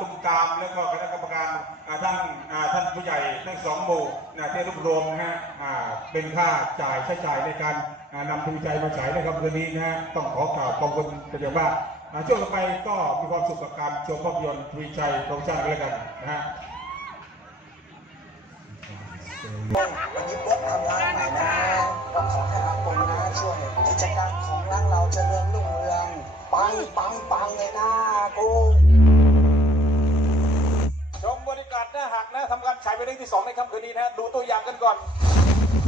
ตุ้มตามแล้วก็คณะกรรมการท่านท่านผู้ใหญ่ทั้งสองหมู่นะที่รวบรวมนะฮะเป็นค่าจ่ายใช้จ่ายในการนำทุนใจมาฉายในคำคืนนี้นะฮะต้องขอกล่าวขอบคุณเป็นอย่างมากอ่าช่วงต่อไปก็มีความสุขกับการชมภาพยนตร์ทวีชัยโปรชั่นกันแล้วกันนะฮะวันนี้ปุ๊บทำร้านใหม่นะก็ขอให้อากงนะช่วยกิจการของร้านเราเจริญรุ่งเรืองปังปังปังเลยนะอาก น้าหักนะทำการฉายเป็นเรื่องที่สองในค่ำคืนนี้นะดูตัวอย่างกันก่อน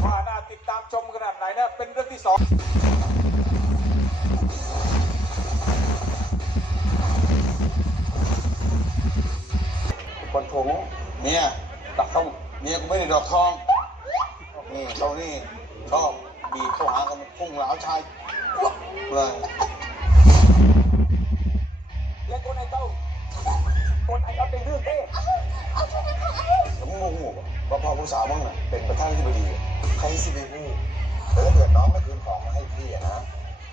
ว่าน่าติดตามชมขนาดไหนนะเป็นเรื่องที่สองคนถุงเนี่ยตักต้องเนี่ยกูไม่ได้ดอกทองนี่เขานี่ชอบบีบเข้าหากันพุ่งเหลาชายเลย อผู้สาวมึงน่ะเป็นประธานที่บดีใครสิไปพูดแต่ถ้าเกิดน้องไม่คืนของมาให้พี่อะนะ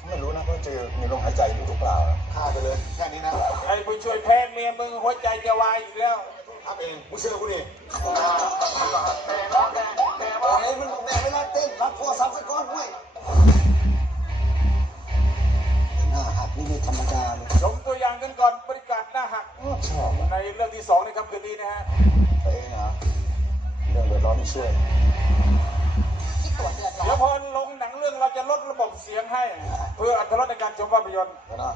ไม่รู้นะว่าจะมีลมหายใจอยู่หรือเปล่าฆ่าไปเลยแค่นี้นะไอ้ผู้ช่วยแพ้เมียมึงหัวใจจะวายอีกแล้วทำเองมึงเชื่อกูดิเฮ้ยมันแม่ไม่รักเต้นรับโทรศัพท์สักก้อนเว้ยหน้าหักนี่ไม่ธรรมดาเลยชมตัวอย่างกันก่อนบริการหน้าหักชอบอะในเรื่องที่สองในค่ำคืนนี้นะฮะ เรื่องเดือดร้อนไม่ช่วยเดี๋ยวพอลงหนังเรื่องเราจะลดระบบเสียงให้ เพื่ออัตรสในการชมภาพยนตร์ ก็ได้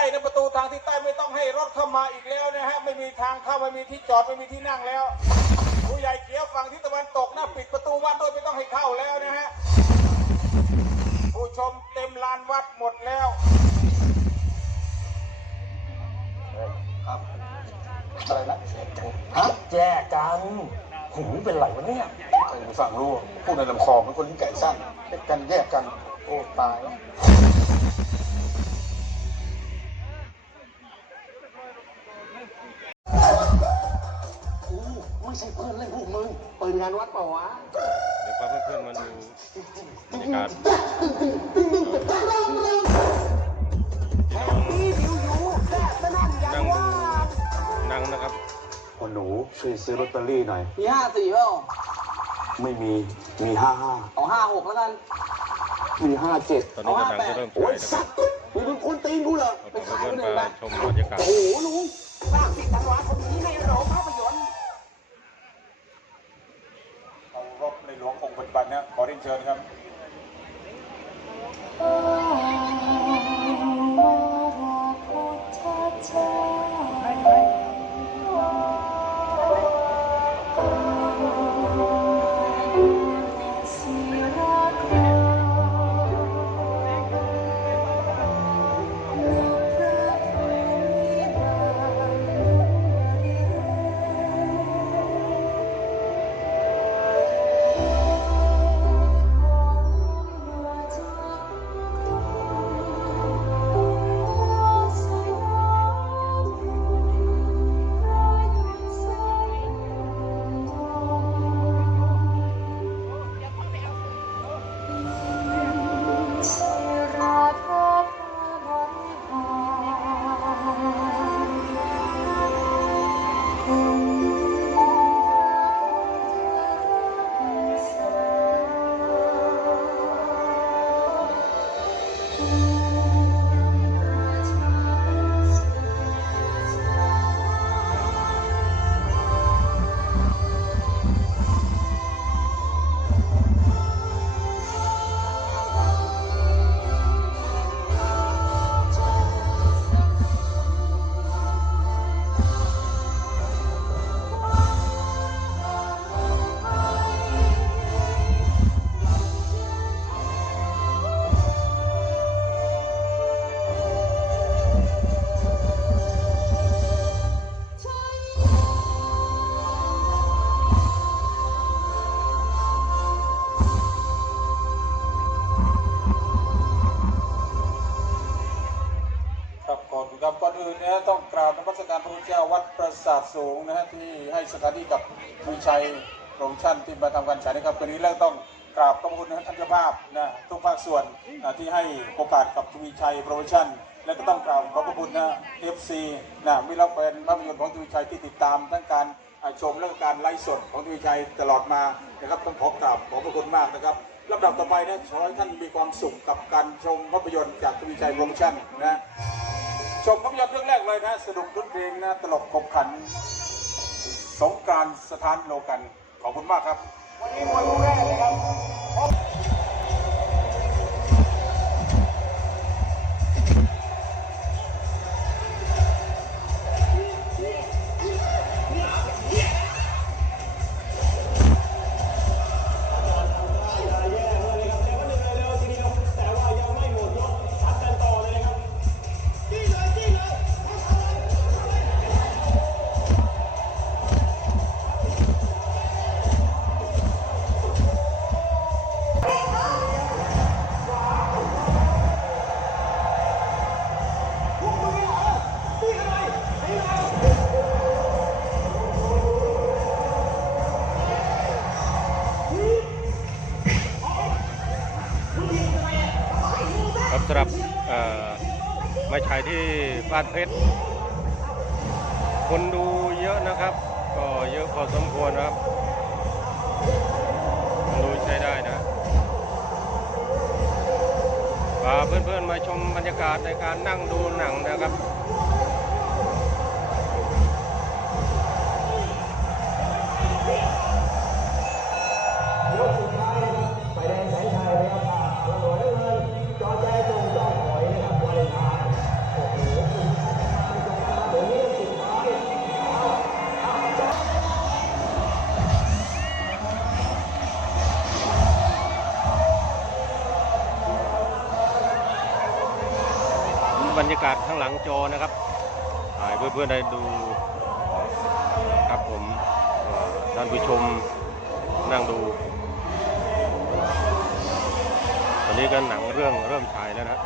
ต้นะประตูทางทิศใต้ไม่ต้องให้รถเข้ามาอีกแล้วนะฮะไม่มีทางเข้าไม่มีที่จอดไม่มีที่นั่งแล้ว ผู้ใหญ่เกียวฝั่งทิศตะวันตกนะปิดประตูวัดด้วยไม่ต้องให้เข้าแล้วนะฮะผู้ชมเต็มลานวัดหมดแล้วครับอะไรนะฮะแยกกันหูเป็นไรวะเนี่ยใครไปฟังรู้พูดในลำคอเป็นคนที่ไก่สั้นแยกกันแยกกัน โอ้ตายแล้ว ไม่ใช่เพื่อนเล่นพวกมึงเปิดงานวัดเปล่าวะเดี๋ยวพาเพื่อนๆมาดูบรรยากาศนั่งดูหนังนะครับ คนหนูช่วยซื้อลอตเตอรี่หน่อย มีห้าสี่เปล่าไม่มี มีห้าห้าเอาห้าหกแล้วกัน มีห้าเจ็ดตอนนี้กำลังจะเริ่มโอ้ฉายยนะคสัรับตว์มึงเป็นคนตีนกูเหรอเราพาเพื่อนๆมาชมบรรยากาศ โอ้โหลุงสร้างสิทธิ์ธันวาคมนี้ในโรงภาพยนตร์ เคารพในหลวงองค์ปัจจุบัน นะข สูงนะฮะที่ให้สถานที่กับวิชัยโปรโมชั่นที่มาทำการฉายนะครับวันนี้แล้วต้องกราบขอบคุณนะท่านเจ้าภาพนะทุกภาคส่วนนะที่ให้โอกาสกับทวีชัยโปรโมชั่น และก็ต้องกราบขอบคุณนะ FC นะมิรักแฟนภาพยนตร์ของทวีชัยที่ติดตามทั้งการชมและการไลฟ์สดของทวีชัยตลอดมานะครับต้องขอกราบขอบคุณมากนะครับลำดับต่อไปนะขอให้ท่านมีความสุขกับการชมภาพยนตร์จากทวีชัยโปรโมชั่นนะ ชมภาพยนตร์เรื่องแรกเลยนะสนุกดนเพลงนะตลกขบขัน สงการสถานโลกัน ขอบคุณมากครับ วันนี้มวยคู่แรกเลยครับ ครับสำหรับเอ่อไม่ใช่ที่บ้านเพชร คนดูเยอะนะครับ ก็เยอะพอสมควรครับดูใช้ได้นะพาเพื่อนๆมาชมบรรยากาศในการนั่งดูหนังนะครับากาศข้างหลังจอนะครับถ่ายเพื่อนๆได้ดูครับผมท่านผู้ชมนั่งดู ตอนนี้ก็หนังเรื่องเริ่มฉายแล้วนะ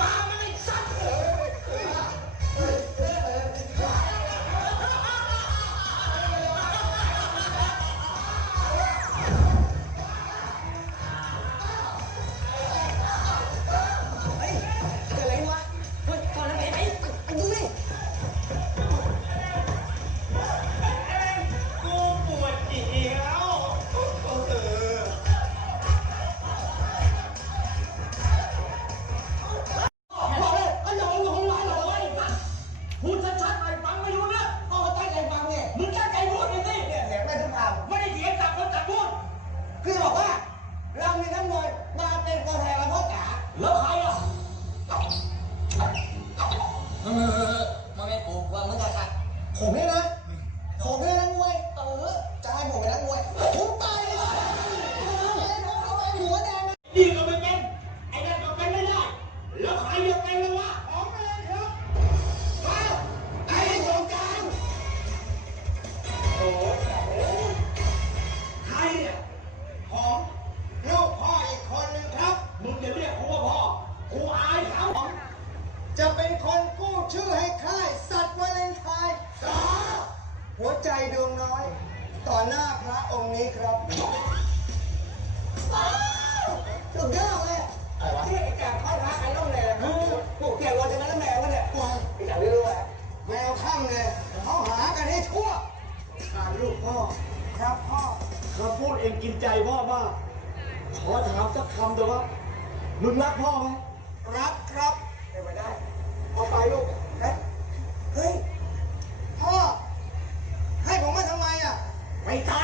อ่ จะเป็นคนกู้ชื่อให้ค่าย สัตว์วาเลนไทน์สาหัวใจดวงน้อย ต่อหน้าพระองค์นี้ครับสุดยอดเลยอะไรวะที่ไอ้แก่ข้อท้าใครต้องเลยนะพวกแก่รอจะนั้นแล้วแมววะเนี่ยไอ้แก่ไม่รู้อะแมวข้ามเลยเขาหากันให้ทั่วหาลูกพ่อครับพ่อคำพูดเองกินใจพ่อมากขอถามสักคำเถอะว่ามึงรักพ่อไหมรักครับเป็นไปได้ ไปลูกนะเฮ้ย พ่อ ให้ผมมาทำไมอะ ไม่ตาย